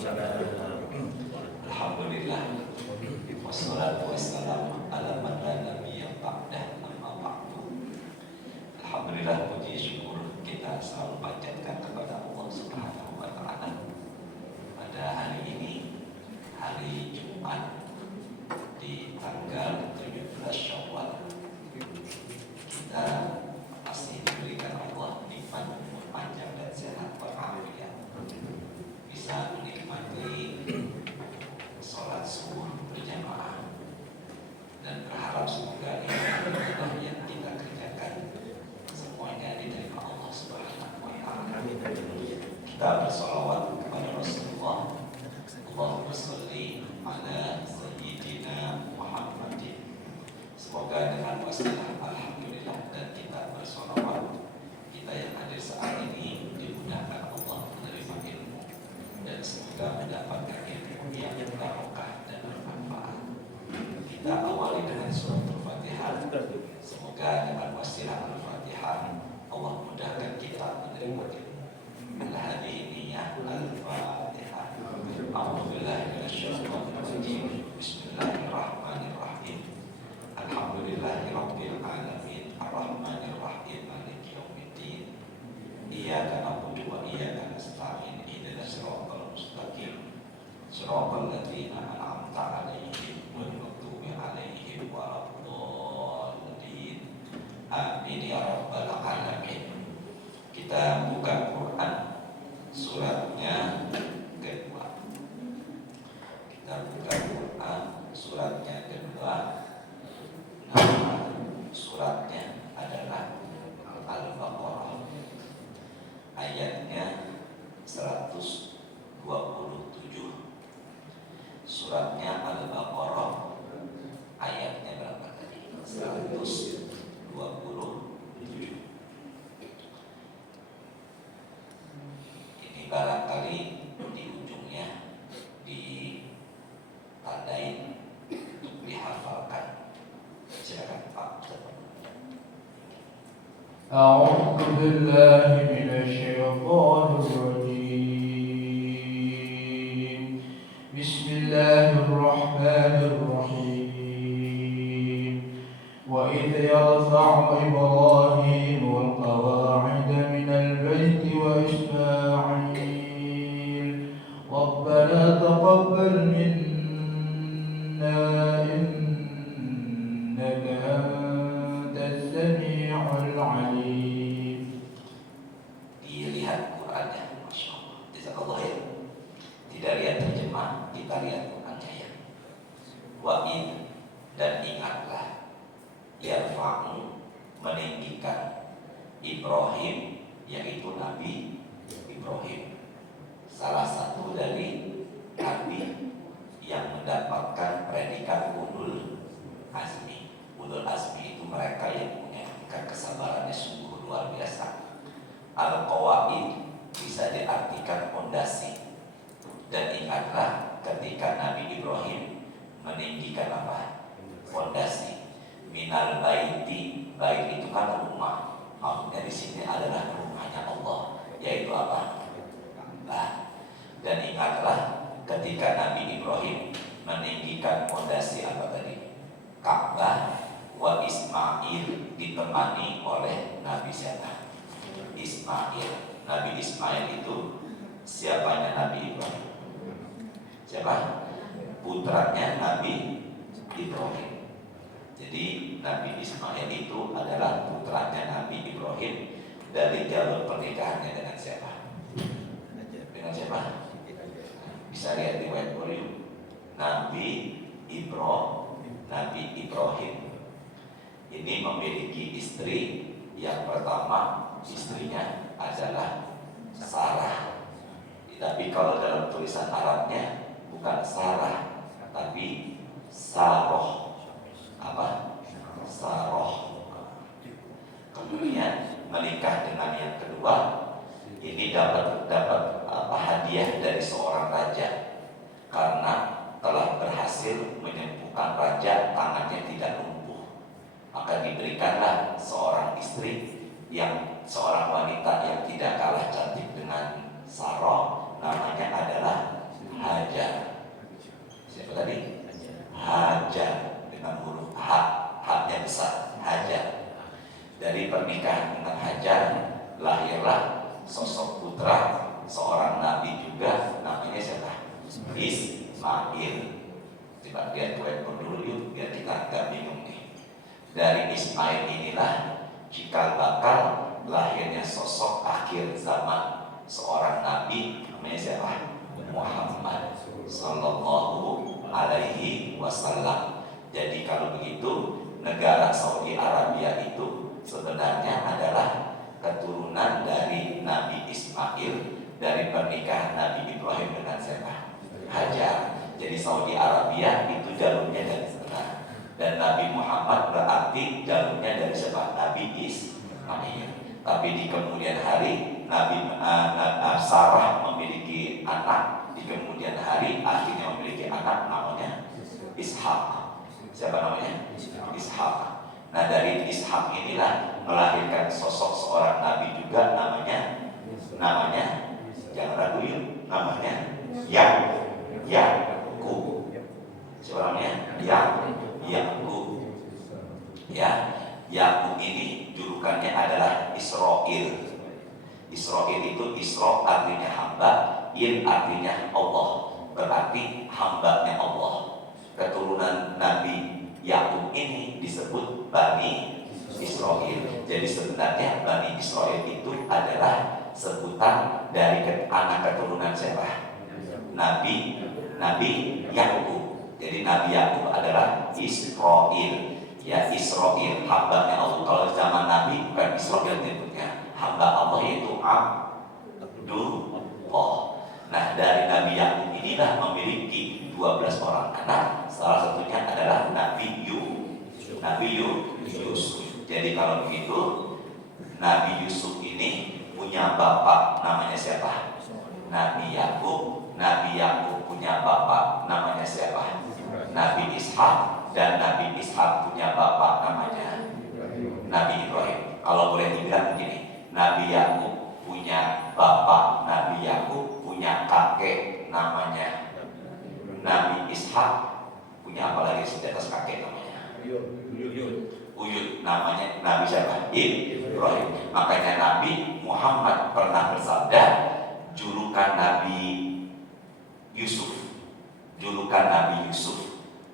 Alhamdulillah, wassalatu wassalamu ala man la nabiyya ba'dah, amma ba'du. Alhamdulillah, puji syukur kita selalu panjatkan kepada Allah Subhanahu wa Ta'ala. Pada hari ini, hari Jumat, di tanggal 17 Syawal, kita masih diberikan Allah nikmat umur panjang dan sehat walafiat, bisa menikmati sholat subuh berjamaah, dan berharap semoga ibadah yang kita kerjakan semuanya diterima Allah Subhanahu wa Ta'ala. Kita bersolawat kepada Rasulullah. Allahumma sholli ala sayyidina Muhammadin. Semoga dengan wasilah alhamdulillah dan kita bersolawat, kita yang hadir saat ini dimudahkan Allah menerima ilmu, dan semoga mendapatkan ilmu yang barokah dan bermanfaat. Kita awali dengan surat Al-Fatihah. Semoga dengan wasilah Al-Fatihah Allah mudahkan kita menerima ilmu. Al-Hadiniyah Al-Fatihah. A'udzubillahi minasyaitonir rajim. Bismillahirrahmanirrahim. Alhamdulillahirabbil alamin. Arrahmanir rahim. Maliki yaumiddin. Iyyaka na'budu wa iyyaka nasta'in. Ihdinas siratal mustaqim. Shiratal ladzina an'amta 'alaihim ghairil maghdubi 'alaihim waladdallin. Amin ya rabbal alamin. Kita buka Quran suratnya kedua. Kita buka Quran suratnya kedua. Nama suratnya adalah Al-Baqarah. Ayatnya 127. Suratnya Al-Baqarah, ayatnya berapa tadi? 127. Ini barangkali di ujungnya ditandain untuk dihafalkan. Silakan Pak. A'udzu billahi minasyaitonir rajim. Bismillahirrahmanirrahim. Wa idh yarfa'u Ibrahimul qawa'ida minal baiti wa Isma'il. Rabbana taqabbal minna innaka antas sami'ul 'alim. Dilihat Qurannya, Masya Allah. Jazakallah ya. Tidak lihat terjemah, kita lihat Qurannya ya. Wa'id, dan ingatlah, yarfa'u, meninggikan, Ibrahim, yaitu Nabi Ibrahim, salah satu dari Nabi yang mendapatkan predikat ulul azmi. Ulul azmi itu mereka yang punya tingkat kesabarannya sungguh luar biasa. Al-Qawaid bisa diartikan fondasi. Dan ingatlah ketika Nabi Ibrahim meninggikan apa? Fondasi. Minal baiti, bait itu kan rumah. Maksudnya di sini adalah rumahnya Allah, yaitu apa? Ka'bah. Dan ingatlah ketika Nabi Ibrahim meninggikan fondasi apa tadi? Ka'bah. Wa Ismail, ditemani oleh Nabi siapa? Ismail. Nabi Ismail itu siapanya Nabi Ibrahim? Siapa? Putranya Nabi Ibrahim. Jadi Nabi Ismail itu adalah putranya Nabi Ibrahim. Dari jalur pernikahannya dengan siapa? Dengan siapa? Bisa lihat di web volume. Nabi Ibrahim ini memiliki istri. Yang pertama istrinya adalah Sarah. Tapi kalau dalam tulisan Arabnya bukan Sarah, tapi Saroh. Apa? Saroh. Kemudian menikah dengan yang kedua. Ini dapat hadiah dari seorang raja, karena telah berhasil menyembuhkan raja, tangannya tidak lumpuh. Maka diberikanlah seorang istri, seorang wanita yang tidak kalah cantik dengan Sarah, namanya adalah lahirlah sosok putra seorang nabi juga, namanya siapa? Ismail. Coba lihat kue dulu yuk, biar kita agak bingung nih. Dari Ismail inilah cikal bakal lahirnya sosok akhir zaman seorang nabi, namanya siapa? Muhammad Sallallahu Alaihi Wasallam. Jadi kalau begitu, negara Saudi Arabia itu sebenarnya adalah keturunan dari Nabi Ismail, dari pernikahan Nabi Ibrahim dengan siapa? Hajar. Jadi Saudi Arabia itu jalurnya dari sana, dan Nabi Muhammad berarti jalurnya dari siapa? Nabi Ismail. Tapi di kemudian hari Nabi Sarah memiliki anak, di kemudian hari akhirnya memiliki anak namanya Ishak. Siapa namanya? Ishak. Nah, dari Ishak inilah melahirkan sosok seorang nabi juga, namanya jangan ragu yuk, namanya Yakub. Siapa namanya? Yakub. Ya, Yakub ini julukannya adalah Israel. Israel itu Isra artinya hamba, Il artinya Allah, berarti hambanya Allah. Keturunan Nabi Yakub ini disebut Bani Israel. Jadi sebenarnya Bani Israel itu adalah sebutan dari anak keturunan siapa? Nabi Yakub. Jadi Nabi Yakub adalah Israel. Ya, Israel hambanya Allah. Kalau zaman Nabi bukan Israel nyebutnya, hamba Allah yaitu Abdullah. Nah, dari Nabi Yakub inilah memiliki 12 orang anak. Salah satunya adalah Nabi Yusuf. Jadi kalau begitu, Nabi Yusuf ini punya bapak namanya siapa? Nabi Yakub. Nabi Yakub punya bapak namanya siapa? Nabi Ishak. Dan Nabi Ishak punya bapak namanya Nabi Ibrahim. Kalau boleh dibilang begini, Nabi Yakub punya bapak, Nabi Yakub punya kakek namanya Nabi Ishak, punya apa lagi di atas kakek namanya? Uyut, namanya Nabi siapa? Ibrahim. Makanya Nabi Muhammad pernah bersabda, julukan Nabi Yusuf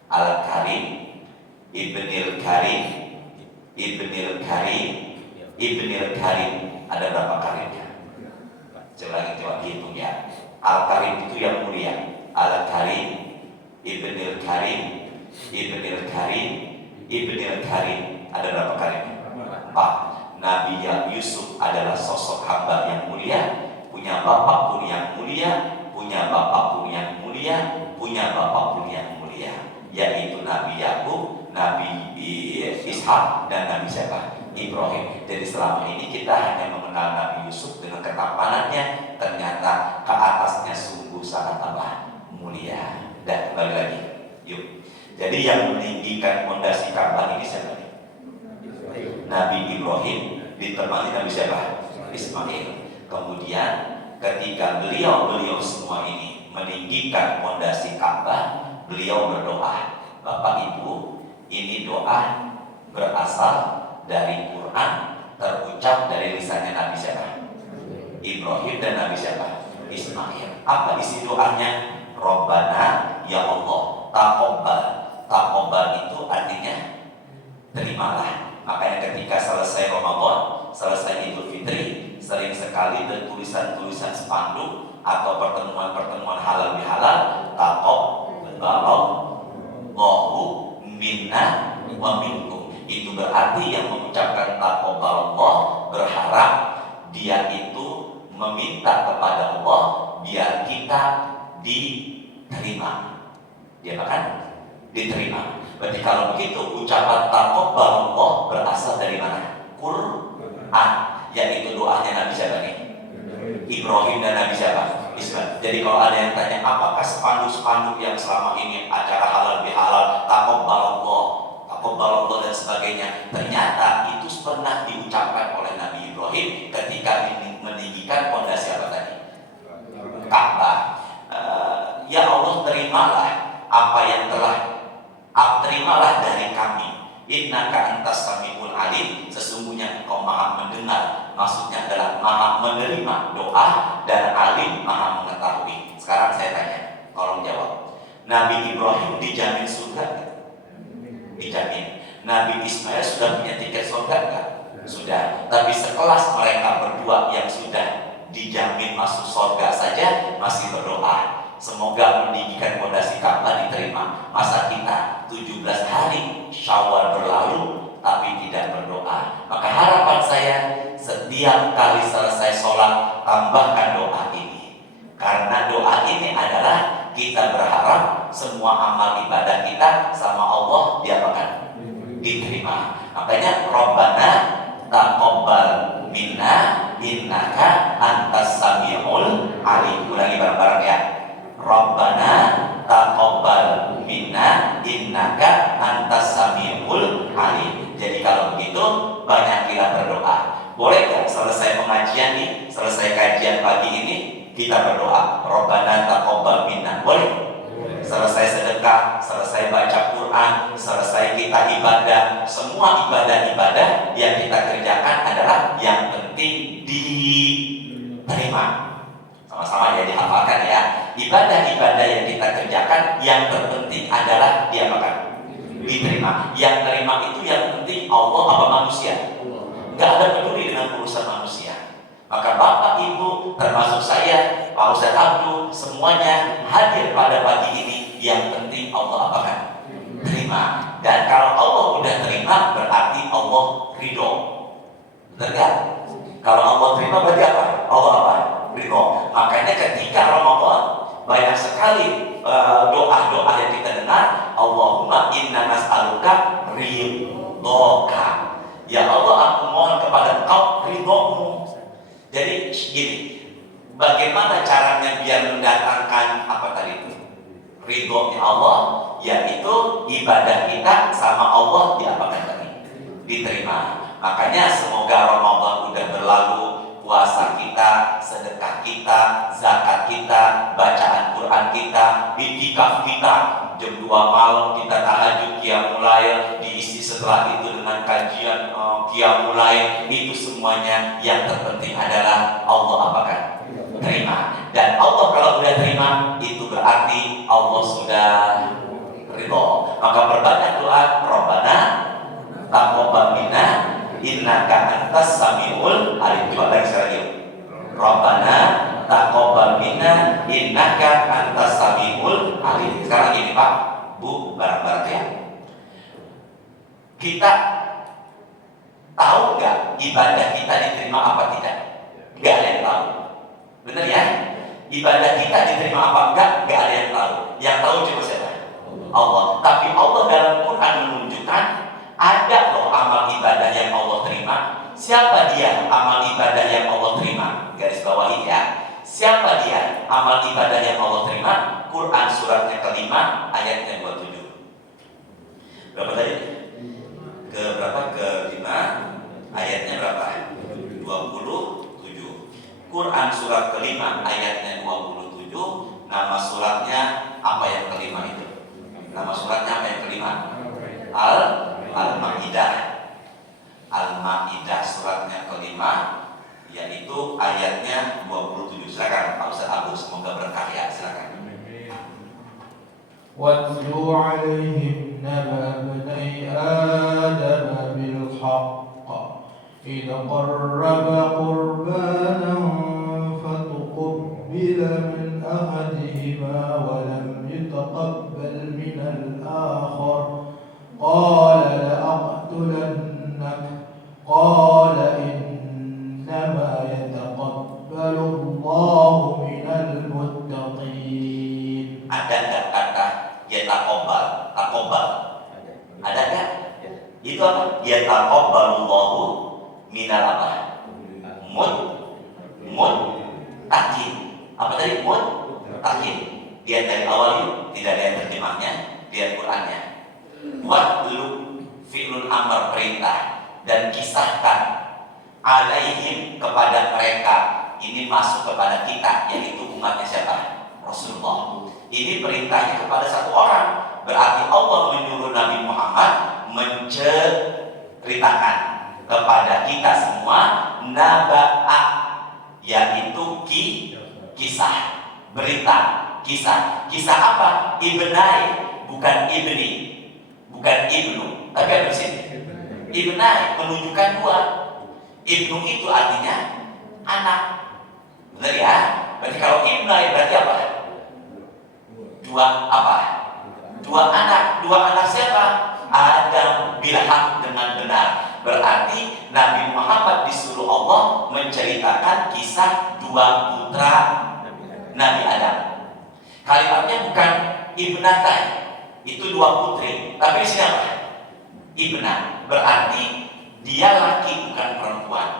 Al-Karim, Ibnil Karim. Ada berapa karimnya? Coba dihitung ya. Al-Karim itu yang mulia. Al-Karim, Ibnil Karim. Ada berapa karimnya? 4. Nabi Yusuf adalah sosok hamba yang mulia, punya bapak pun yang mulia, punya bapak pun yang mulia, yaitu Nabi Yakub, Nabi Ishak, dan Nabi siapa? Ibrahim. Jadi selama ini kita hanya mengenal Nabi Yusuf dengan ketampanannya, ternyata ke atasnya sungguh sangat mulia. Dan kembali lagi, yuk. Jadi yang meninggikan fondasi Ka'bah ini siapa? Nabi Ibrahim ditemani Nabi siapa? Ismail. Kemudian ketika beliau semua ini meninggikan fondasi Ka'bah, beliau berdoa. Bapak Ibu, ini doa berasal dari Quran, terucap dari lisannya Nabi siapa? Ibrahim dan Nabi siapa? Ismail. Apa isi doanya? Rabbana, ya Allah, taqabbal itu artinya terimalah. Makanya ketika selesai Ramadan, selesai Idul Fitri, sering sekali ada tulisan-tulisan spanduk atau pertemuan-pertemuan halal bihalal, taqabbalallahu minna wa minkum. Itu berarti yang mengucapkan taqabbalallah berharap dia itu meminta kepada Allah biar kita diterima. Dia bahkan diterima. Berarti kalau begitu ucapan taqabbalallah berasal dari mana? Quran, yaitu doanya Nabi siapa nih? Ibrahim dan Nabi siapa? Ismail. Jadi kalau ada yang tanya apakah spanduk-spanduk yang selama ini acara halal bihalal, taqabbalallah dan sebagainya, ternyata itu pernah diucapkan oleh Nabi Ibrahim ketika meninggikan fondasi apa tadi? Ka'bah. Ya Allah, terimalah apa yang terimalah dari kami. Innaka antas samiul alim, sesungguhnya engkau maha mendengar. Maksudnya adalah maha menerima doa, dan alim maha mengetahui. Sekarang saya tanya, tolong jawab. Nabi Ibrahim dijamin surga nggak? Dijamin. Nabi Ismail sudah punya tiket surga nggak? Sudah. Tapi sekelas mereka berdua yang sudah dijamin masuk surga saja masih berdoa, semoga meninggikan fondasi Ka'bah diterima. Masa kita 17 hari Syawal berlalu tapi tidak berdoa? Maka harapan saya, setiap kali selesai sholat tambahkan doa ini, karena doa ini adalah kita berharap semua amal ibadah kita sama Allah diapakan? Diterima. Makanya Rabbana taqabbal minna innaka antas samiul alim. Ulangi bareng-bareng ya. Rabbana taqabbal minna innaka antas samiul alim. Jadi kalau begitu banyakilah berdoa. Boleh nggak selesai pengajian nih, selesai kajian pagi ini kita berdoa Rabbana taqabbal minna? Boleh? Selesai sedekah, selesai baca Quran, selesai kita ibadah, semua ibadah-ibadah yang kita kerjakan adalah yang penting diterima. Sama-sama ya dihafalkan ya. Ibadah-ibadah yang kita kerjakan yang terpenting adalah diapakan? Diterima. Yang terima itu yang penting Allah apa manusia? Gak ada peduli dengan urusan manusia. Maka Bapak, Ibu, termasuk saya, Pak Ustaz Abdul, semuanya hadir pada pagi ini. Yang penting Allah apakan? Terima. Dan kalau Allah udah terima, berarti Allah ridho. Benar gak? Kalau Allah terima berarti apa? Allah apa? Ridho. Makanya ketika Ramadan banyak sekali doa-doa yang kita dengar, Allahumma inna nas'aluka ridhoka. Ya Allah, aku mohon kepada Engkau ridhomu. Jadi gini, bagaimana caranya biar mendatangkan apa tadi itu? Ridhonya Allah, yaitu ibadah kita sama Allah diapakan tadi? Diterima. Makanya semoga Ramadan udah berlalu, puasa kita, sedekah kita, zakat kita, bacaan Quran kita, i'tikaf kita, jam 2 malam kita tahajud qiyamul lail, diisi setelah itu dengan kajian qiyamul lail. Itu semuanya yang terpenting adalah Allah apakan? Terima. Dan Allah kalau sudah terima, itu berarti Allah sudah ridho. Maka perbanyak doa, Rabbana taqabbal minna innaka antas samiul alim. Coba lagi sekali yuk. Rabbana taqabbal minna innaka antas samiul alim. Sekarang gini Pak, Bu, bareng-bareng ya. Kita tahu nggak ibadah kita diterima apa tidak? Nggak ada yang tahu. Benar ya? Ibadah kita diterima apa enggak? Nggak ada yang tahu. Yang tahu cuma siapa? Allah. Tapi Allah dalam Quran menunjukkan ada loh amal ibadah yang Allah terima. Siapa dia amal ibadah yang Allah terima? Garis bawahi ya. Siapa dia amal ibadah yang Allah terima? Quran suratnya kelima ayatnya 27. Berapa tadi? Ke berapa? Ke 5 ayatnya berapa? 27. Quran surat kelima ayatnya 27. Nama suratnya apa yang kelima itu? Nama suratnya apa yang kelima? Al-Ma'idah. Al-Ma'idah suratnya kelima, yaitu ayatnya 27. Silakan Pak Ustaz Abu, semoga berkah ya. Silakan. وَاتْلُ عَلَيْهِمْ نَبَأَ ابْنَيْ آدَمَ بِالْحَقِّ إِذْ قَرَّبَا قُرْبَانًا فَتُقُبِّلَ مِنْ أَحَدِهِمَا وَلَمْ يُتَقَبَّلْ مِنَ الْآخَرِ قَالَ لَأَقْتُلَنَّكَ قَالَ إِنَّمَا يَتَقَبَّلُ اللَّهُ مِنَ الْمُتَّقِينَ. Ada nggak kata yataqabbal? Taqabbal ada nggak? Itu apa? Yataqabbalullahu minal apa? Takin. Apa tadi? Takin. Lihat dari awal yuk, tidak ada yang terjemahnya, lihat Qurannya. Watlu fi'lun amr, perintah, dan kisahkan alaihim kepada mereka. Ini masuk kepada kita, yaitu umatnya siapa? Rasulullah. Ini perintahnya kepada satu orang. Berarti Allah menyuruh Nabi Muhammad menceritakan kepada kita semua naba'a yaitu kisah, berita, kisah. Kisah apa? Ibnai, bukan ibni, bukan ibnu, tapi apa sini? Ibnai menunjukkan dua. Ibnu itu artinya anak, benar ya? Berarti kalau ibnai berarti apa? Dua apa? Dua anak siapa? Adam bilhaq dengan benar. Berarti Nabi Muhammad disuruh Allah menceritakan kisah dua putra Nabi Adam. Kalimatnya bukan ibnatai, itu dua putri. Tapi di sini apa? Ibna, berarti dia laki bukan perempuan.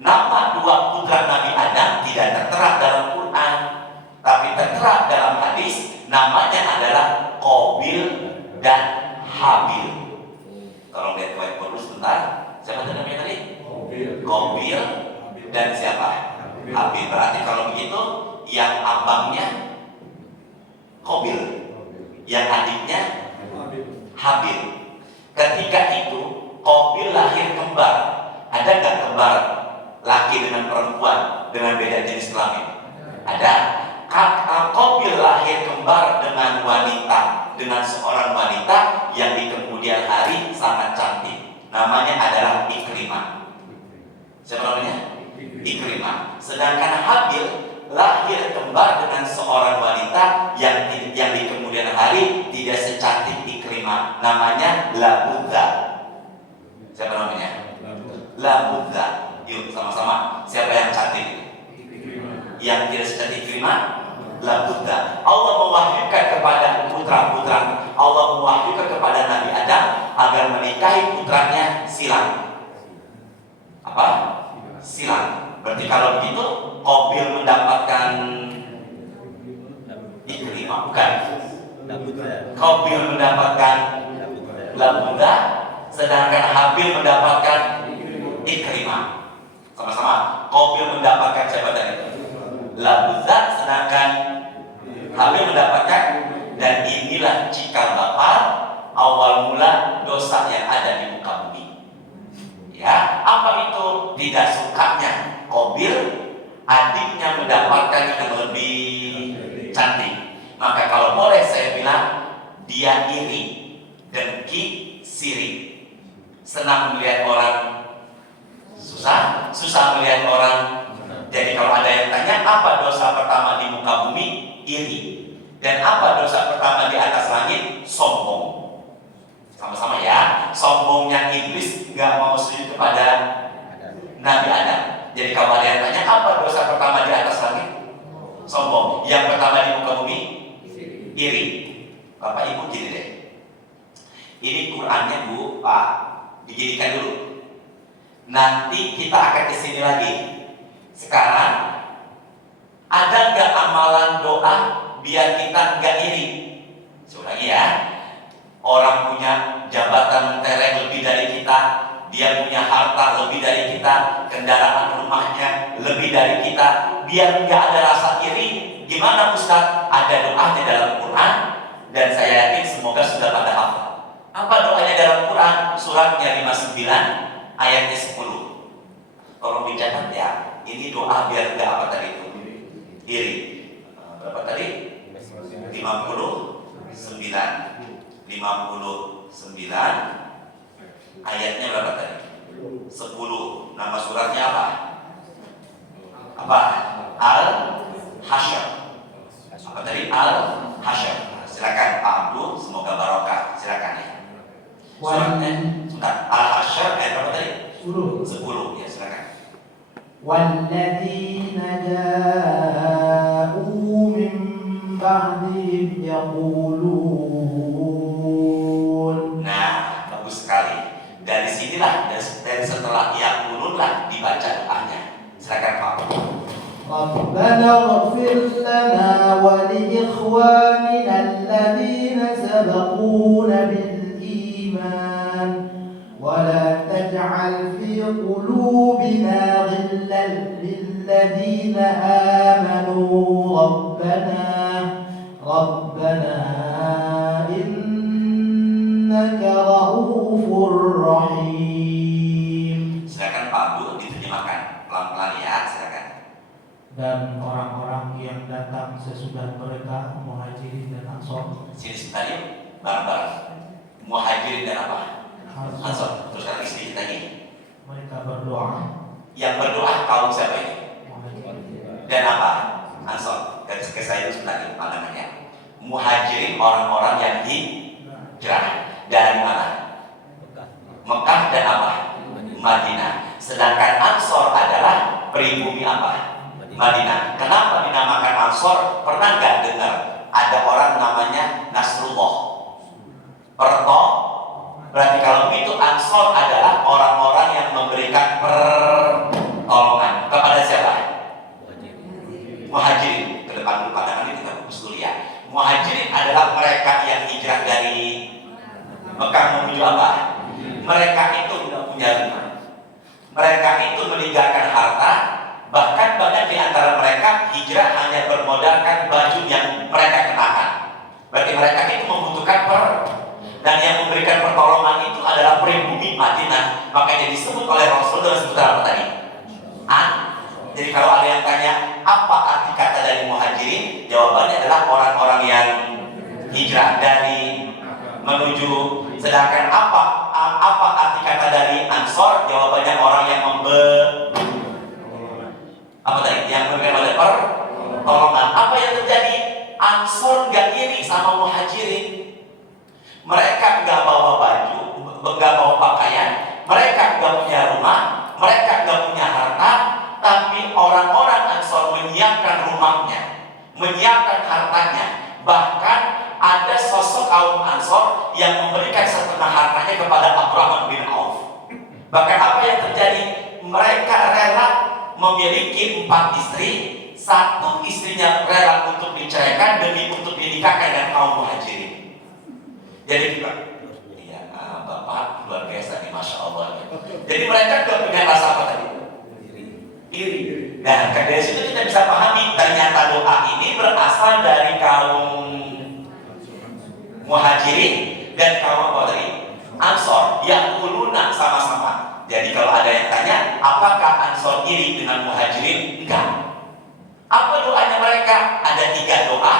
Nama dua putra Nabi Adam tidak tertera dalam Quran, tapi tertera dalam hadis. Namanya adalah Qabil dan Habil. Tolong lihat whiteboard dulu sebentar. Siapa namanya tadi? Qabil dan siapa? Habil. Berarti kalau begitu yang abangnya Qabil, yang adiknya Habil. Ketika itu Qabil lahir kembar. Ada nggak kembar laki dengan perempuan dengan beda jenis kelamin? Ada. Qabil lahir kembar dengan wanita, dengan seorang wanita yang di kemudian hari sangat cantik. Namanya adalah Ikrimah. Siapa namanya? Ikrimah. Sedangkan Habil lahir kembar dengan seorang wanita yang di kemudian hari tidak secantik Ikrimah. Namanya Labudha. Siapa namanya? Labudha. Yuk sama-sama. Siapa yang cantik? Yang tidak secantik Ikrimah? Labudha. Allah mewahyukan kepada putra-putra, Allah mewahyukan kepada Nabi Adam agar menikahi putranya silang. Apa? Silang. Berarti kalau begitu Qabil mendapatkan Ikrimah, bukan? Qabil mendapatkan Labudha, sedangkan Habil mendapatkan Ikrimah. Sama-sama. Qabil mendapatkan siapa tadi? Labudha, sedangkan Habil mendapatkan. Dan inilah cikal bakal awal mula dosa yang ada di muka bumi. Ya, apa itu? Tidak sukanya Qabil adiknya mendapatkan yang lebih cantik. Maka kalau boleh saya bilang, dia iri, dengki, sirik. Senang melihat orang susah, susah melihat orang. Jadi kalau ada yang tanya apa dosa pertama di muka bumi? Iri. Dan apa dosa pertama di atas langit? Sombong. Sama-sama ya. Sombongnya iblis nggak mau sujud kepada Nabi Adam. Jadi kalau ada yang tanya apa dosa pertama di atas langit? Sombong. Yang pertama di muka bumi? Iri. Bapak Ibu gini deh. Ini Qurannya Bu, Pak, dijadikan dulu. Nanti kita akan kesini lagi. Sekarang ada nggak amalan doa biar kita nggak iri? Ulangi ya. Orang punya jabatan mentereng lebih dari kita, dia punya harta lebih dari kita, kendaraan rumahnya lebih dari kita, biar nggak ada rasa iri. Gimana Ustaz? Ada doanya dalam Quran dan saya yakin semoga sudah pada hafal. Apa doanya dalam Quran? Suratnya 59 ayatnya 10. Tolong dicatat ya. Ini doa biar nggak apa tadi itu? Iri. Berapa tadi? 59. 59 ayatnya berapa tadi? 10. Nama suratnya apa? Apa? Al-Hasyr. Apa tadi? Al-Hasyr. Silakan Pak Abdul, semoga barokah. Silakan ya. Suratnya, sebentar. Al-Hasyr ayat berapa tadi? 10. Ya, silakan. والذين جاءوا من بعدهم يقولون. Nah, bagus sekali. Dari sinilah, dari setelah yaqulunlah dibaca doanya. Silakan Pak. ربنا اغفر لنا ولإخواننا الذين سبقونا بالإيمان ولا تجعل في قلوبنا غلا للذين آمنوا ربنا إنك رؤوف رحيم. Silakan Pak Abdul diterjemahkan pelan-pelan ya, silakan. dan orang-orang yang datang sesudah mereka, Muhajirin dan Ansor. Sini sebentar yuk, bareng-bareng. Muhajirin dan apa? Ansor. Terus sekarang istri kita ini. Mereka berdoa. Yang berdoa kaum siapa ini? Muhajirin. Dan apa? Ansor. Dan saya itu sebentar pandangannya. Muhajirin orang-orang yang hijrah dari mana? Mekah dan apa? Madinah. Sedangkan Ansor adalah pribumi apa? Madinah. Kenapa dinamakan Ansor? Pernah nggak dengar ada orang namanya Nasrullah? Berarti kalau begitu Ansor adalah orang-orang yang memberikan pertolongan kepada siapa? Muhajirin. Ke depan dulu pandangan ini kita fokus dulu ya. Muhajirin adalah mereka yang hijrah dari Mekah menuju apa? Mereka itu tidak punya rumah. Mereka itu meninggalkan harta. Bahkan banyak di antara mereka hijrah hanya bermodalkan baju yang mereka kenakan. Berarti mereka itu membutuhkan dan yang memberikan pertolongan itu adalah pribumi Madinah. Makanya disebut oleh Rasul dengan sebutan apa tadi? Jadi kalau ada yang tanya apa arti kata dari Muhajirin, jawabannya adalah orang-orang yang hijrah dari menuju. Sedangkan apa arti kata dari Ansor? Jawabannya orang yang apa tadi? Yang memberikan pertolongan. Apa yang terjadi? Ansor nggak iri sama Muhajirin. Mereka nggak bawa baju, nggak bawa pakaian, mereka nggak punya rumah, mereka nggak punya harta, tapi orang-orang Ansor menyiapkan rumahnya, menyiapkan hartanya. Bahkan ada sosok kaum Ansor yang memberikan setengah hartanya kepada Abdurrahman bin Auf. Bahkan apa yang terjadi? Mereka rela memiliki 4 istri, 1 istrinya rela untuk diceraikan demi untuk dinikahkan dengan kaum Muhajirin. Jadi iya, Bapak luar biasa nih, Masya Allah. Jadi mereka tidak punya rasa apa tadi? Iri. Nah, dari situ kita bisa pahami ternyata doa ini berasal dari kaum Muhajirin dan kaum apa tadi? Ansor yang kuluna sama-sama. Jadi kalau ada yang tanya, apakah Ansor iri dengan Muhajirin? Enggak. Apa doanya mereka? Ada 3 doa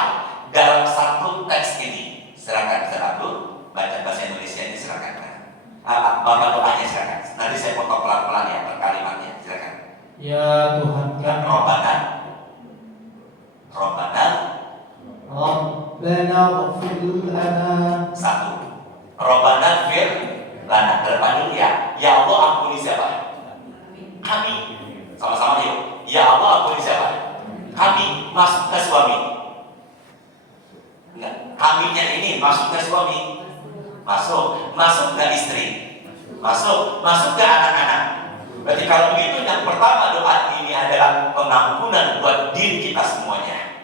dalam satu teks ini. Silakan baca bahasa Indonesia ini, silakan. Bapak doanya silakan. Nanti saya potong pelan-pelan ya per kalimatnya. Silakan. Ya Tuhan kami. Robbana. Rabbana ighfir lana. 1. Robbana ighfir lana. Terdepan dulu ya. Ya Allah ampuni siapa? Kami. Sama-sama yuk. Ya Allah ampuni siapa? Kami. Masuk ke suami. Enggak. Kaminya ini masuk ke suami. Masuk ke istri. Masuk ke anak-anak. Berarti kalau begitu yang pertama doa ini adalah pengampunan buat diri kita semuanya.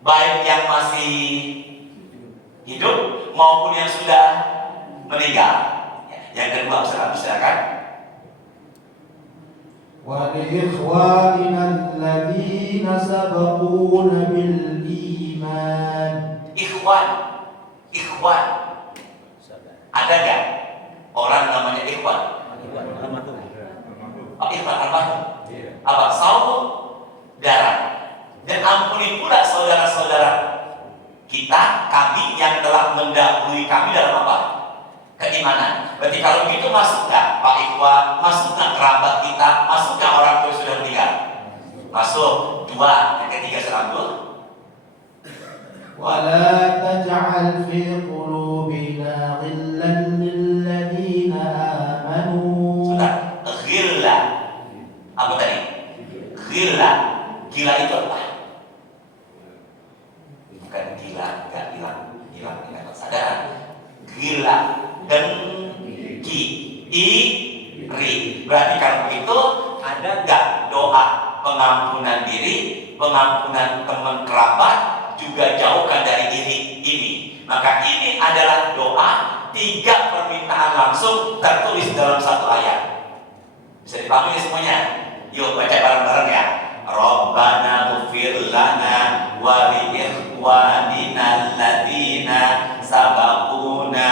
Baik yang masih hidup maupun yang sudah meninggal. Yang kedua, silakan. Wa li ikhwanina alladziina sabaquna bil iman. Ikhwan. Ada nggak orang namanya ikhwan? Ikhwan almarhum. Apa? Saudara. Dan ampuni pula saudara-saudara kita, kami yang telah mendahului kami dalam apa? Keimanan. Berarti kalau begitu masuk nggak Pak Ikhwan? Masuk nggak kerabat kita? Masuk nggak orang tua sudah meninggal? Masuk. 2. Yang ketiga serangkul. Wala taj'al fi qulubina ghillan lil ladzina amanu. Sudah. Ghilla. Apa tadi? Ghilla. Gila itu apa? Bukan gila, enggak hilang kesadaran. Gila, dengki, iri. Berarti kalau begitu ada nggak doa pengampunan diri, pengampunan teman kerabat, juga jauhkan dari iri ini. Maka ini adalah doa 3 permintaan langsung tertulis dalam 1 ayat. Bisa dipahami semuanya? Yuk baca bareng-bareng ya. Rabbana ighfir lana wa li ikhwanina alladziina sabaquna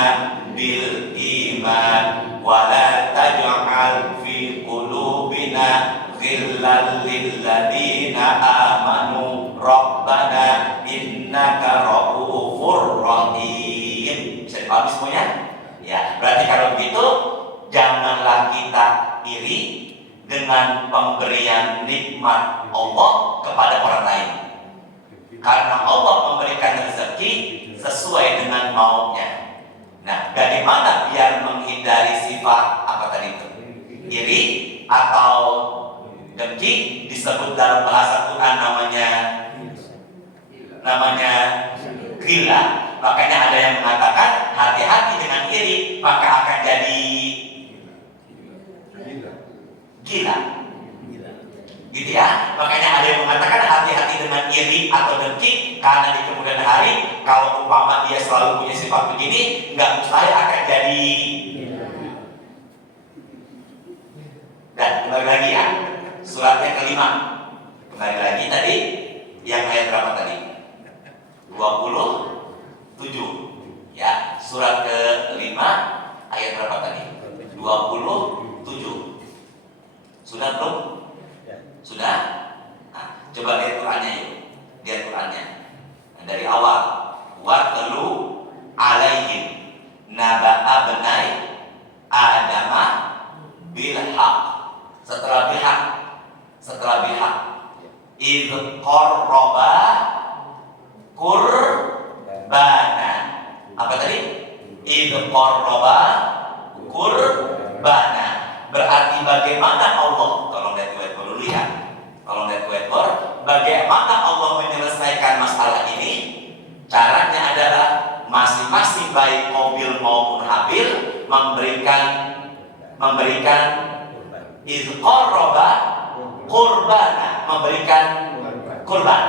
bil iman wa la taj'al fi qulubina ghillan lil ladziina kalau begitu, janganlah kita iri dengan pemberian nikmat Allah kepada orang lain. Karena Allah memberikan rezeki sesuai dengan maunya. Nah, bagaimana biar menghindari sifat apa tadi itu? Iri atau dengki, disebut dalam bahasa Quran namanya gila. Makanya ada yang mengatakan hati-hati dengan iri, maka akan jadi gila. Gitu ya. Makanya ada yang mengatakan hati-hati dengan iri atau dengki, karena di kemudian hari kalau umpama dia selalu punya sifat begini, nggak mustahil akan jadi. Dan kembali lagi ya, suratnya kelima. Kembali lagi tadi, yang ayat berapa tadi? 27. Ya, surat kelima ayat berapa tadi? 27. Sudah belum? Sudah? Nah, coba lihat Qurannya yuk. Lihat Qurannya. Nah, dari awal. Watlu alaihim naba'a benai Adama bilhaq. Setelah bilhaq. Idh qarraba kurbana. Apa tadi? Idh qarraba kurbana. Berarti bagaimana Allah, tolong lihat whiteboard dulu ya. Tolong lihat whiteboard. Bagaimana Allah menyelesaikan masalah ini? Caranya adalah masing-masing baik Qabil maupun Habil memberikan idh qarraba kurbana, memberikan kurban.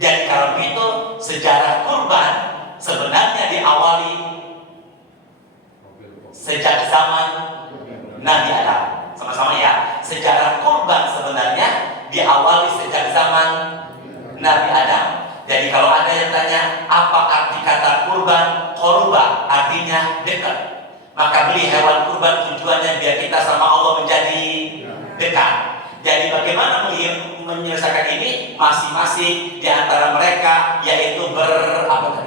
Jadi kalau begitu, sejarah kurban sebenarnya diawali sejak zaman Nabi Adam. Sama-sama ya. Sejarah kurban sebenarnya diawali sejak zaman Nabi Adam. Jadi kalau ada yang tanya apa arti kata kurban, korba artinya dekat. Maka beli hewan kurban tujuannya biar kita sama Allah menjadi dekat. Jadi bagaimana menyelesaikan ini? Masing-masing di antara mereka yaitu berkurban.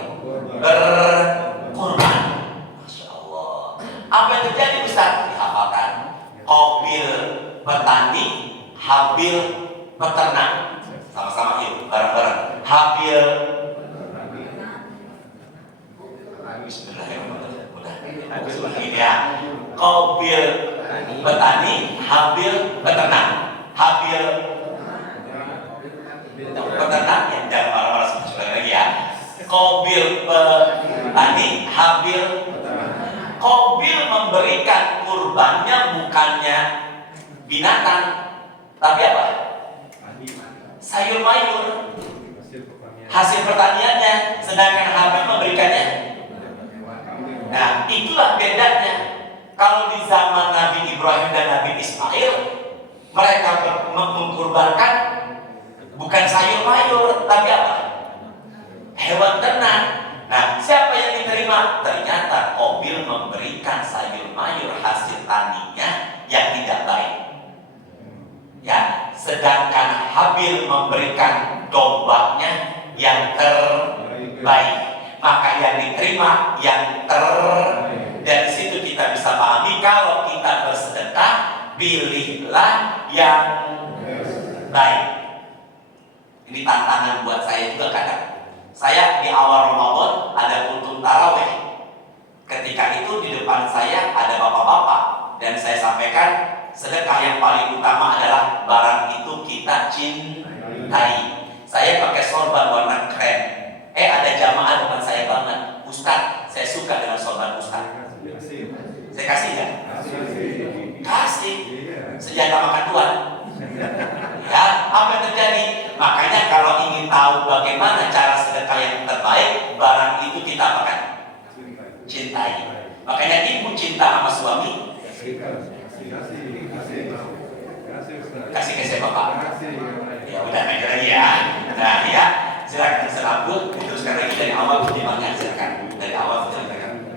Masya Allah. Apa yang terjadi Ustaz? Dihafalkan. Qabil petani, Habil peternak. Sama-sama yuk, bareng-bareng. Habil. Bismillahirrahmanirrahim. Ini ya. Qabil petani, Habil peternak. Habil peternak, yang jangan marah-marah sekali lagi ya. Qabil petani, Habil. Qabil memberikan kurbannya bukannya binatang, tapi apa? Sayur mayur, hasil pertaniannya. Sedangkan Habil memberikannya. Nah, itulah bedanya. Kalau di zaman Nabi Ibrahim dan Nabi Ismail, mereka mengkurbankan bukan sayur mayur, tapi apa? Hewan ternak. Nah, siapa yang diterima? Ternyata Qabil memberikan sayur mayur hasil taninya yang tidak baik. Ya, sedangkan Habil memberikan dombanya yang terbaik. Maka yang diterima yang dari situ kita bisa pahami kalau kita bersedekah, pilihlah yang baik. Ini tantangan buat saya juga kadang. Saya di awal Ramadan ada kuntum taraweh. Ketika itu di depan saya ada bapak-bapak dan saya sampaikan sedekah yang paling utama adalah barang itu kita cintai. Saya pakai sorban warna krem. Ada jamaah depan saya banget. Ustaz, saya suka dengan sorban Ustaz. Saya kasih ya? Kasih. Senjata makan Tuhan. Ya, apa yang terjadi? Makanya kalau ingin tahu bagaimana cara sedekah yang terbaik, barang itu kita makan. Cintai. Makanya ibu cinta sama suami. Kasih ke siapa Pak? Ya udah aja lagi ya. Nah ya, silakan serabut. Diteruskan lagi dari awal pertimbangan, silakan. Dari awal silakan.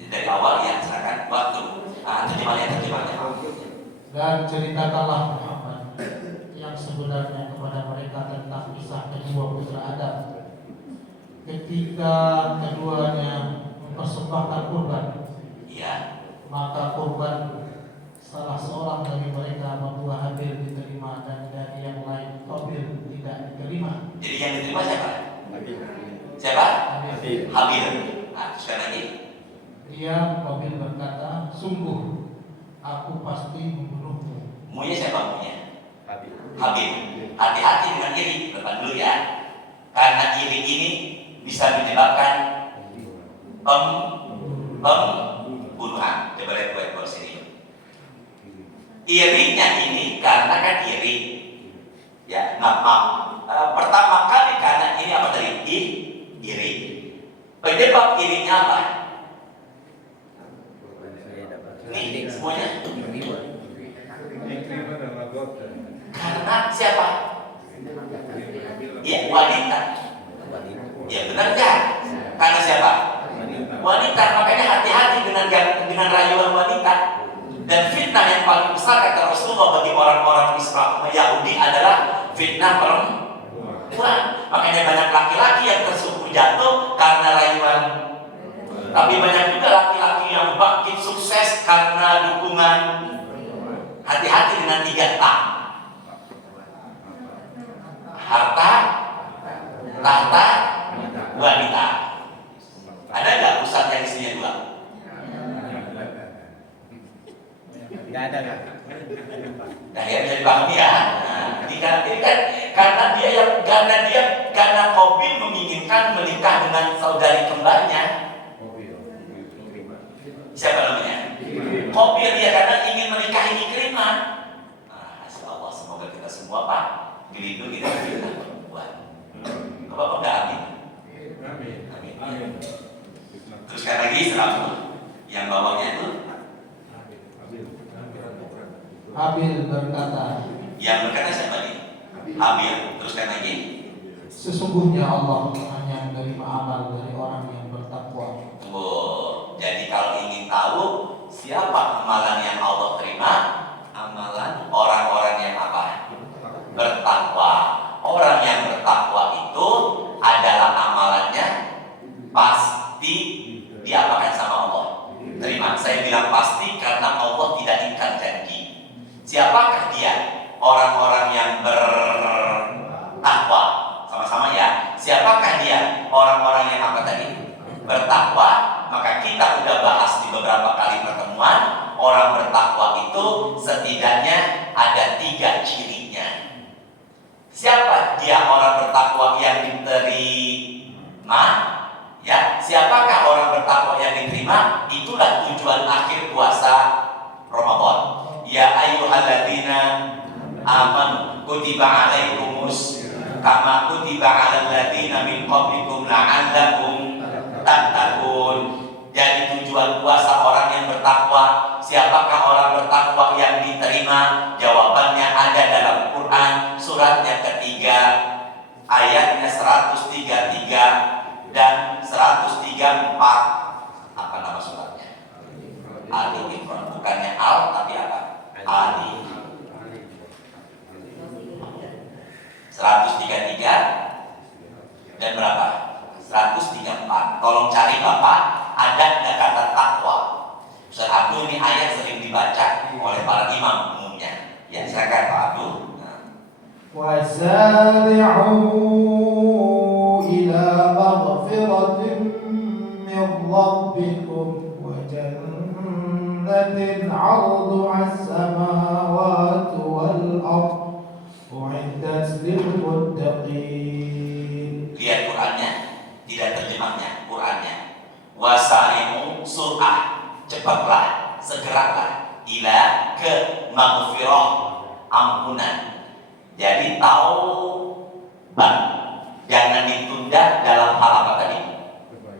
Dari awal ya, silakan. Waktu. Terjemahnya. Dan ceritakanlah Muhammad yang sebenarnya kepada mereka tentang kisah kedua putra Adam ketika keduanya mempersembahkan mempersembahkan kurban. Ya. Maka kurban salah seorang dari mereka membuat Habil diterima dan dari yang lain Qabil tidak diterima. Jadi yang diterima siapa? Siapa? Habil. Habil. Nah, sekali lagi. Dia Qabil berkata, sungguh aku pasti membunuhmu. Munya siapa munya? Habil. Hati-hati dengan iri. Depan dulu ya. Karena iri ini bisa menyebabkan pembunuhan. Coba lihat buat sini. Irinya ini karena kan iri. Ya, maaf. Pertama kali karena ini apa tadi? Iri. Penyebab irinya apa? Ini semuanya. Karena siapa? Ya, wanita. Ya benar kan? Karena siapa? Wanita. Makanya hati-hati dengan rayuan wanita. Dan fitnah yang paling besar kata Rasulullah bagi orang-orang Islam Yahudi adalah fitnah perempuan. Makanya banyak laki-laki yang tersungkur jatuh karena rayuan. Tapi banyak juga laki-laki yang bangkit sukses karena dukungan. Hati-hati dengan 3 tak. Harta, tahta, wanita. Ada nggak pusat yang isinya 2? Nggak ada kan? Nah, ya bisa dipahami ya. Nah, ini kan karena Qabil menginginkan menikah dengan saudari kembarnya. Siapa namanya? Qabil dia karena ingin menikahi Ikrimah. Nah, Allah semoga kita semua Pak dilindungi dari fitnah perempuan. Bapak enggak amin? Amin. Teruskan lagi 100 yang bawahnya itu. Habil berkata, Yang berkata siapa nih? Habil. Teruskan lagi. sesungguhnya Allah hanya menerima amal dari orang yang bertakwa. Oh, jadi kalau ingin tahu siapa amalan yang Allah terima, amalan orang-orang yang apa? Bertakwa. Orang yang bertakwa itu adalah amalannya pasti diapakan sama Allah. Terima. Saya bilang pasti karena Allah tidak ingkar janji. Siapakah dia? Orang-orang yang bertakwa. Sama-sama ya. Siapakah dia? Orang-orang yang apa tadi? Bertakwa. Maka kita udah bahas di beberapa kali pertemuan. Orang bertakwa itu setidaknya ada 3 cirinya. Siapa dia orang bertakwa yang diterima? Ya, siapakah orang bertakwa yang diterima? Itulah tujuan akhir puasa Ramadan. Ya ayyuhalladzina amanu kutiba alaikumus kama kutiba alal ladzina min qablikum la'allakum tattaqun. Jadi tujuan puasa orang yang bertakwa. Siapakah orang bertakwa yang diterima? Jawabannya ada dalam Quran suratnya ketiga ayatnya 133 dan 134. Apa nama suratnya? Ali Imran. Bukannya Al tapi apa? Ali. 133 dan berapa? 134. Tolong cari Bapak, ada nggak kata takwa? Ustaz Abdul, ini ayat sering dibaca oleh para imam umumnya. Ya, silakan Pak Abdul. وسارعوا إلى مغفرة من ربكم وجنة عرضها السماوات والأرض أعدت للمتقين. Lihat Qurannya, tidak terjemahnya Qurannya. Wasari'u sur'ah, cepatlah, segeralah ila ke maghfirah, ampunan. Jadi taubat jangan ditunda dalam hal apa tadi?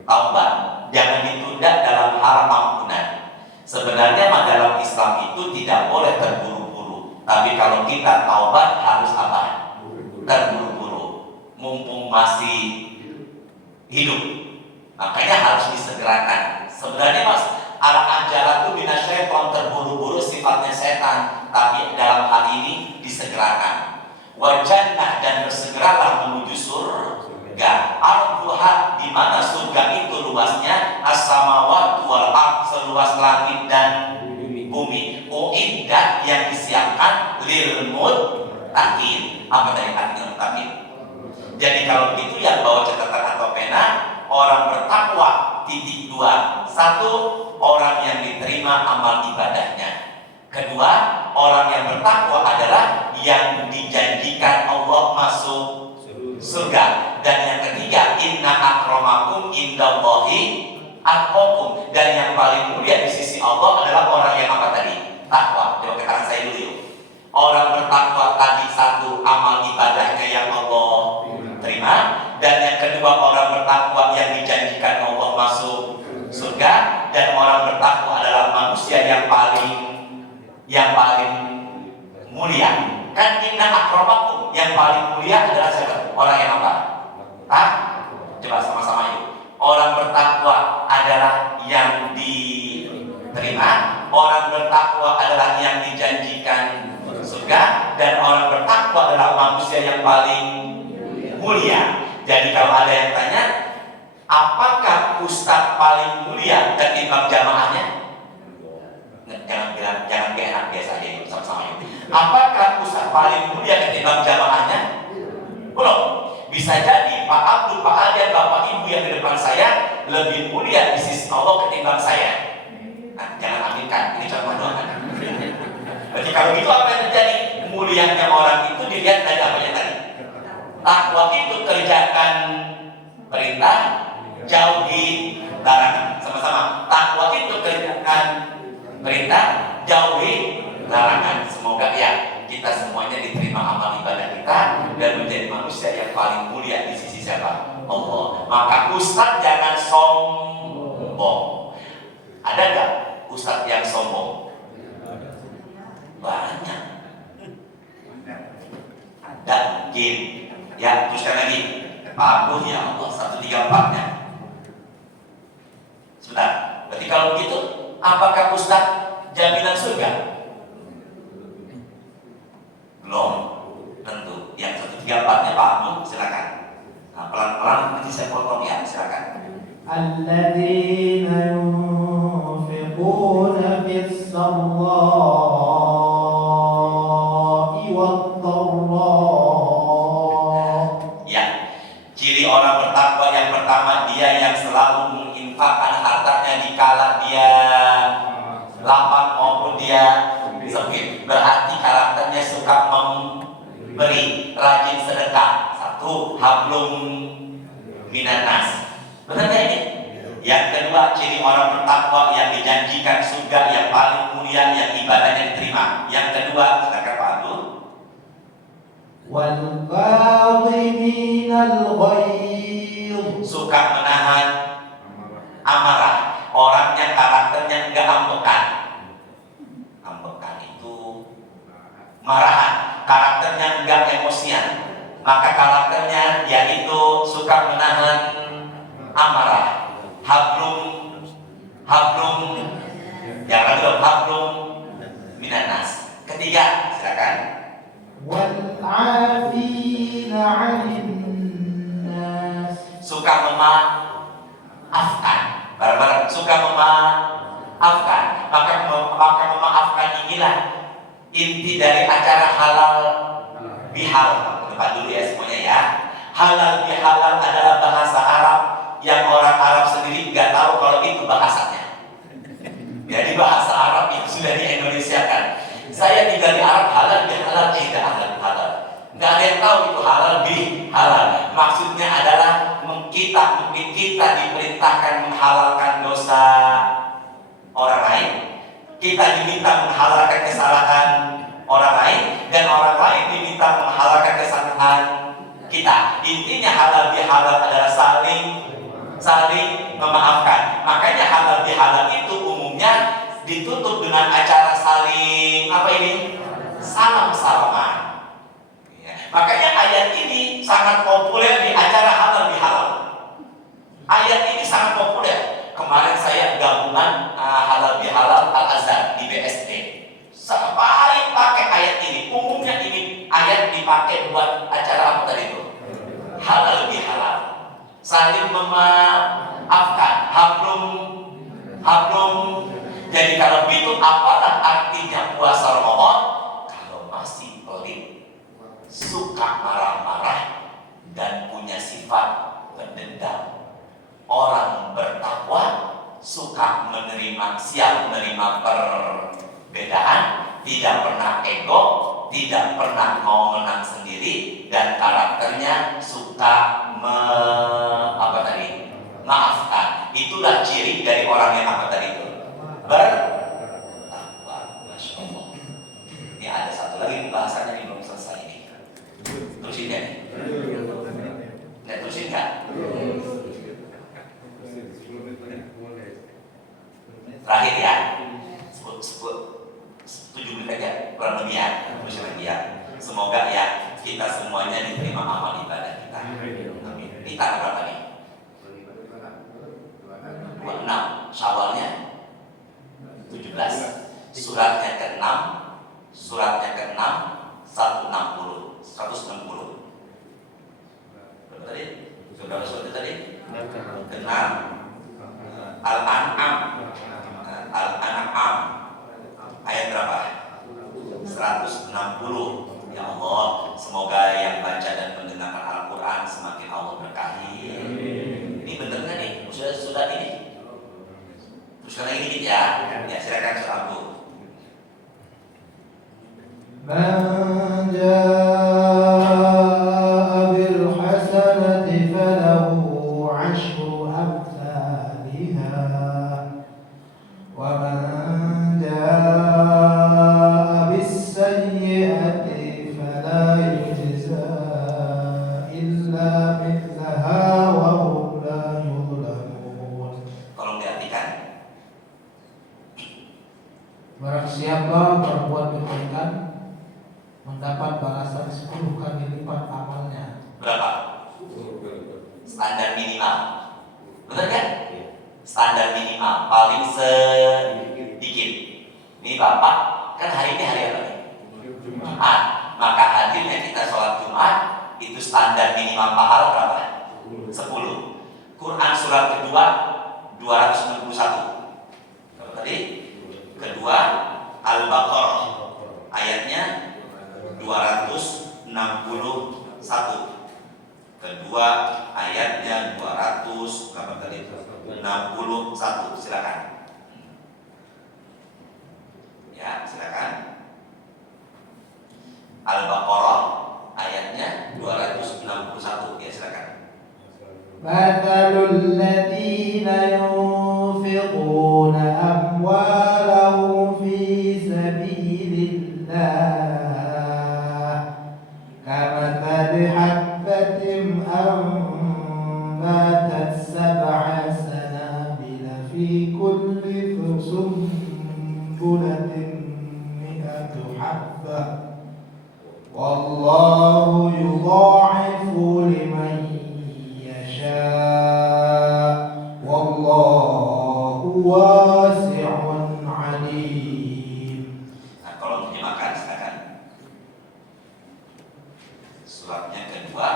Taubat jangan ditunda dalam hal ampunan. Sebenarnya dalam Islam itu tidak boleh terburu-buru. Tapi kalau kita taubat harus apa? Terburu-buru. Mumpung masih hidup, makanya harus disegerakan. Sebenarnya Mas, al-ajalatu minasyaiton, terburu-buru sifatnya setan. Tapi dalam hal ini disegerakan. Wajannah, dan bersegeralah menuju surga. surga. Arduha, di mana surga itu luasnya as-samawati wal ardh, seluas langit dan bumi. Uiddat, yang disiapkan lil muttaqin. Apa tadi artinya muttaqin? Jadi kalau begitu ya bawa catatan atau pena. Orang bertakwa titik 2. 1, orang yang diterima amal ibadahnya. Kedua, orang yang bertakwa adalah yang dijanjikan Allah masuk surga. Dan yang ketiga, inna akramakum indallahi atqakum. Dan yang paling mulia di sisi Allah adalah orang yang apa tadi? Takwa. Coba katakan saya dulu yuk. Orang bertakwa tadi 1, amal ibadahnya yang Allah terima. Dan yang kedua, orang bertakwa yang dijanjikan Allah masuk surga. Dan orang bertakwa adalah manusia yang paling mulia. Kan inna akramakum, yang paling mulia adalah siapa? Orang yang apa? Coba sama-sama yuk. Orang bertakwa adalah yang diterima, orang bertakwa adalah yang dijanjikan surga, dan orang bertakwa adalah manusia yang paling mulia. Jadi kalau ada yang tanya, apakah ustadz paling mulia ketimbang jamaahnya? Jangan gak enak, biasa aja yuk, sama-sama yuk. Apakah ustadz paling mulia ketimbang jamaahnya? Belum. Bisa jadi Pak Abdul, Pak Adrian, Bapak Ibu yang di depan saya lebih mulia di sisi Allah ketimbang saya. Nah, jangan aminkan, ini contoh doang kan. Berarti kalau gitu apa yang terjadi? Mulianya orang itu dilihat dari apa yang tadi. Takwa itu kerjakan perintah, jauhi larangan. Sama-sama. Takwa itu kerjakan perintah, jauhi larangan. Semoga ya kita semuanya diterima amal ibadah kita dan menjadi manusia yang paling mulia di sisi siapa? Allah. Maka ustadz jangan sombong. Ada nggak ustadz yang sombong? Banyak. Ada mungkin. Ya, teruskan lagi. Pak Abdul, ya Allah, 134-nya. Sebentar. Berarti kalau begitu, apakah ustadz jaminan surga? Belum tentu. Yang 134-nya Pak Abdul, silakan. Nah, pelan-pelan nanti saya potong ya, silakan. Alladzina yunfiquna fis-sarra'i wad-dharra. Ya, ciri orang bertakwa yang pertama, dia yang selalu menginfakkan hartanya dikala dia lapang maupun dia sempit. Berarti karakternya suka memberi, rajin sedekah. 1, hablum minanas. Benar gak ini? Yang kedua, ciri orang bertakwa yang dijanjikan surga yang paling mulia, yang ibadahnya diterima. Yang kedua, sedekah Pak Abdul. Wal kadhiminal ghaidh. Suka menahan amarah. Orangnya karakternya enggak ambekan. Ambekan itu marahan. Karakternya enggak emosian. Maka karakternya yaitu suka menahan amarah. Hablum jangan lupa hablum minanas. Ketiga, silakan. Wal 'afina 'anil nas. Suka memaafkan. Bareng-bareng, suka memaafkan. Maka memaafkan inilah inti dari acara halal bihalal. Tempat dulu ya semuanya ya. Halal bihalal adalah bahasa Arab yang orang Arab sendiri nggak tahu kalau itu bahasanya. Jadi bahasa Arab itu sudah di-Indonesiakan. Saya tinggal di Arab, halal bihalal, tidak halal bihalal. Nggak ada yang tahu itu halal bihalal. Maksudnya adalah kita diperintahkan menghalalkan dosa orang lain. Kita diminta menghalalkan kesalahan orang lain, dan orang lain diminta menghalalkan kesalahan kita. Intinya halal bihalal adalah saling memaafkan. Makanya halal bihalal itu umumnya ditutup dengan acara saling apa ini? Salam-salaman. Ya. Makanya ayat ini sangat populer di acara halal bihalal. Ayat ini sangat populer. Kemarin saya gabungan halal bihalal Al-Azhar di BSD. Paling pakai ayat ini. Umumnya ini ayat dipakai buat acara apa tadi itu? Halal bihalal. saling memaafkan, hablum. Jadi kalau begitu apalah artinya puasa Ramadan? Kalau masih pelit, suka marah-marah, dan punya sifat pendendam. Orang bertakwa suka siap menerima perbedaan, tidak pernah ego, tidak pernah mau menang sendiri, dan karakternya suka maafkan. Itulah ciri dari orang yang apa tadi itu? Bertakwa. Masya Allah. Ini ada satu lagi bahasanya yang belum selesai ini. Terusin ya? Nggak terusin nggak? Terakhir ya, 7 menit aja, kurang lebih ya, ya. Semoga ya kita semuanya diterima amal ibadah kita. Amin. Ini tanggal berapa nih? 26. Syawalnya 17. Suratnya ke-6. 160. Berapa tadi? Berapa surat tadi? Ke-6. Al-An'am. Ayat berapa? 160. Ya Allah, semoga yang baca dan mendengarkan Al-Quran semakin Allah berkahi. Ini bener nggak nih? Sudah ini? Teruskan lagi dikit ya. Ya silakan Ustaz Abu. Man jaa bil hasanati falahu 'ashru amsalha wa man jaa bis sayyi'ati fala yujza illa mithlaha wa hum la yuzlamun. Tolong diartikan. Barang siapa berbuat kebaikan mendapat balasan 10 kali lipat amalnya. Berapa? Standar minimal. Betul kan? Standar minimal paling sedikit. Ini Bapak kan hari ini hari apa nih? Jumat. Maka hadirnya kita sholat Jumat itu standar minimal pahala berapa? 10. Quran surat kedua 261. Berapa tadi? Kedua Al-Baqarah ayatnya 261. Kedua ayatnya 261. Silakan. Ya, silakan. Al-Baqarah ayatnya 261. Ya, silakan. Mathalul ladzina yunfiquna amwalahum fi sabilillah kamathali habbatin ambatat sab'a sanabila fi kulli sumbulatin mi'atu habbah wallahu yudha'ifu liman wallahu wasi'un alim. Nah, kalau terjemahkan silakan. Suratnya kedua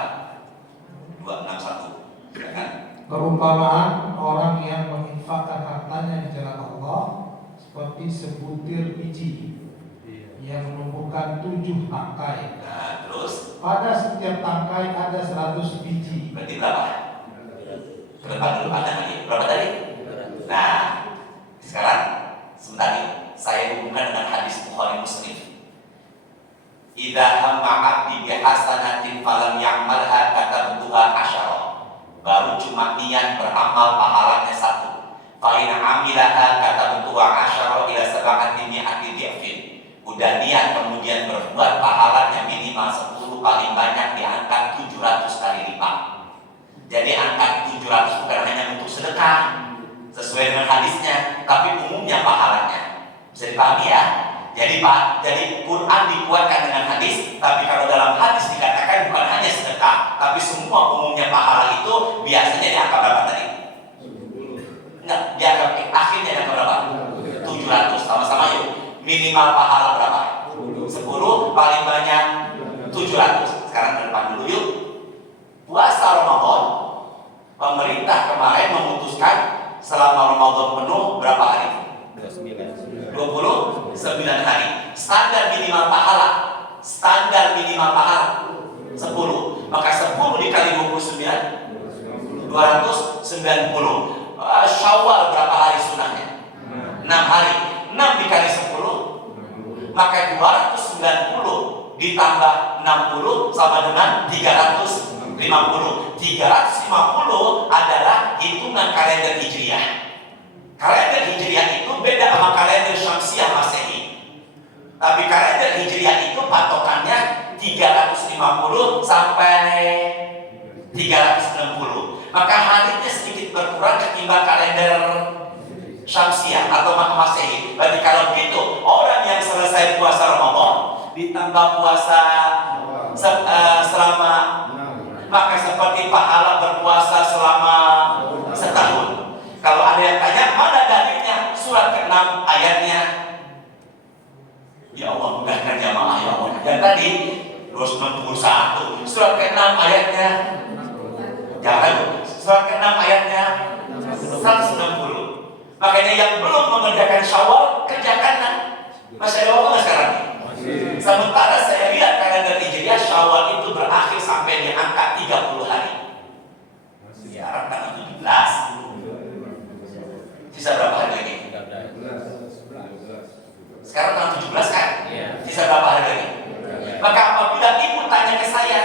261. Silakan. Perumpamaan orang yang menginfakkan hartanya di jalan Allah seperti sebutir biji yang menumbuhkan 7 tangkai. Nah, terus Pada setiap tangkai ada 100 biji. berarti berapa? Ke depan dulu ada lagi. Berapa tadi? Nah, sekarang sebentar nih, saya hubungkan dengan hadis Bukhari Muslim. Idza hamma 'abdi bi hasanatin falam ya'malha katabtuha asyara. Baru cuma niat beramal pahalanya 1. Fa in 'amilaha katabtuha asyara ila sab'ati mi'ati dhifin. Udah niat kemudian berbuat pahalanya minimal 10, paling banyak diangkat 700 kali lipat. Jadi angka 700 bukan hanya untuk sedekah sesuai dengan hadisnya, tapi umumnya pahalanya. Bisa dipahami ya? Jadi Quran dikuatkan dengan hadis, tapi kalau dalam hadis dikatakan bukan hanya sedekah, tapi semua umumnya pahala itu biasanya di angka berapa tadi? Enggak, di angka akhirnya di angka berapa? 700. Sama-sama yuk. Minimal pahala berapa? 10, paling banyak 700. Sekarang ke depan dulu yuk. Puasa Ramadan Pemerintah kemarin memutuskan selama Ramadan penuh berapa hari? 29 hari. Standar minimal pahala 10. Maka 10 dikali 29 290. Syawal berapa hari sunahnya? 6 hari. 6 dikali 10 maka 290 ditambah 60 sama dengan 350. 350 adalah hitungan kalender Hijriah. Kalender Hijriah itu beda sama kalender Syamsiah Masehi. Tapi kalender Hijriah itu patokannya 350 sampai 360. Maka harinya sedikit berkurang ketimbang kalender Syamsiah atau Masehi. Berarti kalau begitu, orang yang selesai puasa Ramadan ditambah puasa selama, maka seperti pahala berpuasa selama setahun. Kalau ada yang tanya, mana dalilnya? Surat ke-6 ayatnya. Ya Allah, mudahkan jamaah ya Allah. Dan tadi 291. Surat ke-6 ayatnya. Jangan. Surat ke-6 ayatnya 160. Makanya yang belum mengerjakan Syawal, kerjakanlah. Masih ada waktu sekarang? Sementara saya lihat kalender Hijriah, Syawal itu berakhir sampai di angka 30 hari. Sekarang tanggal 17. Sisa berapa hari lagi? Sekarang tanggal 17 kan? Sisa berapa hari lagi? Maka apabila ibu tanya ke saya,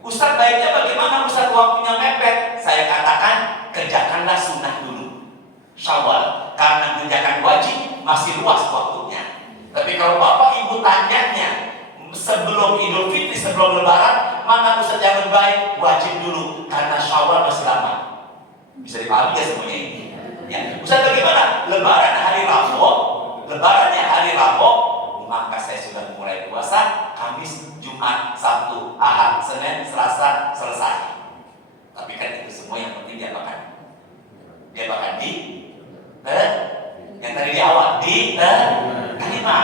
Ustaz baiknya bagaimana Ustaz waktunya mepet? Saya katakan kerjakanlah sunnah dulu Syawal, karena mengerjakan wajib masih luas waktunya. Tapi kalau bapak ibu tanyanya sebelum Idul Fitri, sebelum Lebaran, mana Ustaz yang lebih baik? Wajib dulu, karena Syawal masih lama. Bisa dipahami ya semuanya ini? Ya, Ustaz bagaimana? Lebaran hari Rabu, Lebarannya hari Rabu, maka saya sudah mulai puasa Kamis, Jumat, Sabtu, Ahad, Senin, Selasa selesai. Tapi kan itu semua yang penting dia makan yang tadi di awal kelima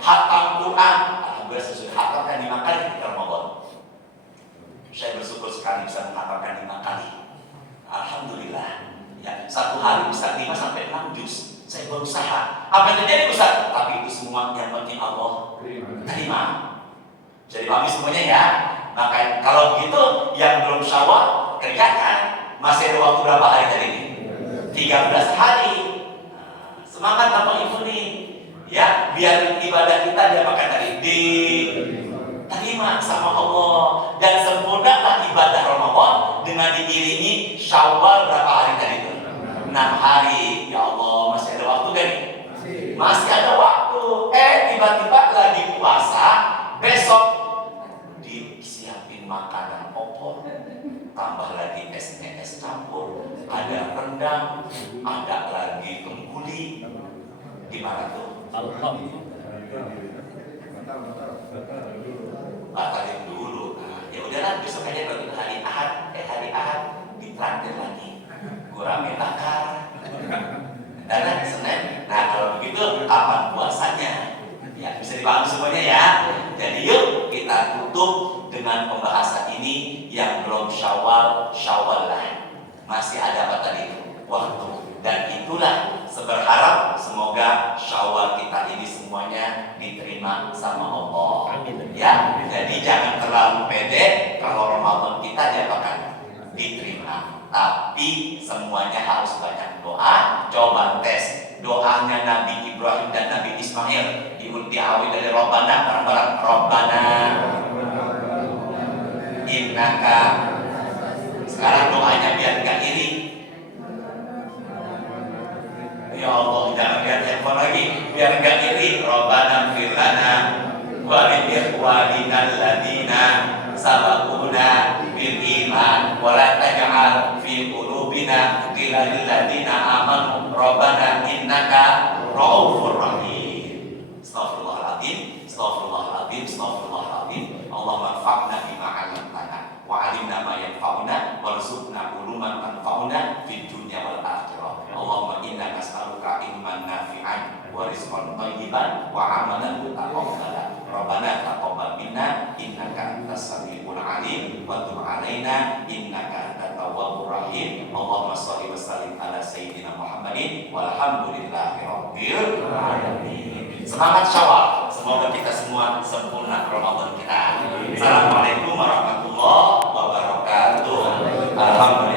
hatam Quran. Alhamdulillah saya sudah hatamkan 5 kali ketika Ramadan. Saya bersyukur sekali bisa menghatamkan 5 kali. Alhamdulillah. Ya, satu hari bisa 5 sampai 6 juz. Saya berusaha. Apa yang terjadi Ustaz? Tapi itu semua yang penting Allah terima. Jadi pahami semuanya ya. Maka kalau begitu yang belum Syawal kerjakan. Masih ada waktu berapa hari tadi ini? 13 hari. Semangat Bapak Ibu nih. Ya, biar ibadah kita diapakan tadi? Diterima sama Allah. Dan sempurnalah ibadah Ramadan dengan diiringi Syawal berapa hari tadi itu? 6 hari. Ya Allah, masih ada waktu kan? Masih ada waktu. Tiba-tiba lagi puasa, besok disiapin makanan opor, tambah lagi esnya es campur, ada rendang, ada lagi kembuli. Gimana tuh? Batalin dulu. Ya udahlah, besok aja bagi hari Ahad ditraktir lagi. Kurangin bakar. Dan Senin. Nah kalau begitu kapan puasanya? Ya bisa dipahami semuanya ya. Jadi yuk kita tutup dengan pembahasan ini. Yang belum Syawal lah. Masih ada apa tadi? Waktu. Dan itulah berharap semoga Syawal kita ini semuanya diterima sama Allah. Ya, jadi jangan terlalu pede kalau Ramadan kita diapakan? Diterima. Tapi semuanya harus banyak doa. Coba tes doanya Nabi Ibrahim dan Nabi Ismail diawali dari Rabbana, bareng-bareng Rabbana innaka. Sekarang doanya biar gak iri. Ya Allah, jangan lihat handphone lagi, biar gak iri. Rabbana ighfir lana wa li ikhwanina alladziina sabaquna bil iman wa la taj'al fi qulubina ghillan lil ladziina amanu rabbana innaka ra'ufur rahim. Astaghfirullahaladzim, astaghfirullahaladzim, astaghfirullahaladzim. Allahumma anfa'na bima 'allamtana wa 'allimna ma yanfa'una warzuqna uluman tanfa'una fid dunya wal akhirah. Allahumma inna nas'aluka ilman nafi'an wa rizqan thayyiban wa 'amalan mutaqabbalan. Rabbana taqabbal minna innaka antas samiul 'alim wa tub 'alaina innaka antat tawwabur rahim. Salihin. Allahumma sholli wa sallim ala sayyidina Muhammadin walhamdulillahi rabbil alamin. Semangat Syawal. Semoga kita semua sempurna Ramadan kita. Assalamualaikum warahmatullahi wabarakatuh. Alhamdulillah.